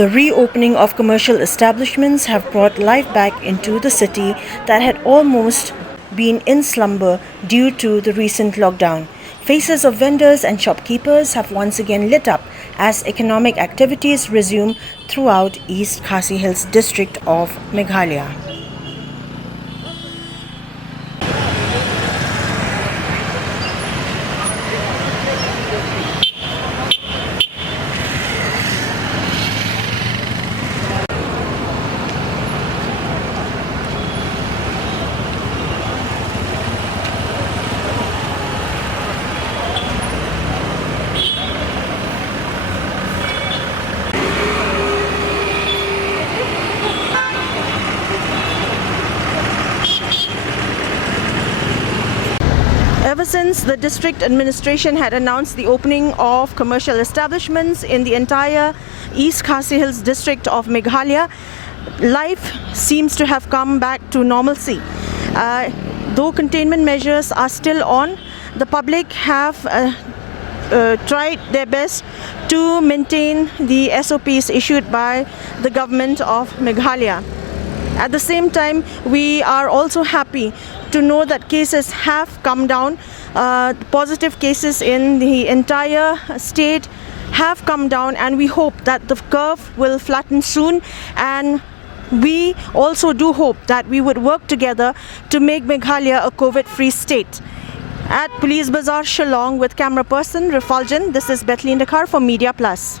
The reopening of commercial establishments have brought life back into the city that had almost been in slumber due to the recent lockdown. Faces of vendors and shopkeepers have once again lit up as economic activities resume throughout East KHASI Hills district of Meghalaya. Ever since the district administration had announced the opening of commercial establishments in the entire East KHASI Hills district of Meghalaya, life seems to have come back to normalcy. Though containment measures are still on, the public have tried their best to maintain the SOPs issued by the government of Meghalaya. At the same time, we are also happy to know that cases have come down. Positive cases in the entire state have come down, and we hope that the curve will flatten soon. And we also do hope that we would work together to make Meghalaya a COVID-free state. At Police Bazaar, Shillong, with camera person Rifaljan, this is Bethleen Dakar for Media Plus.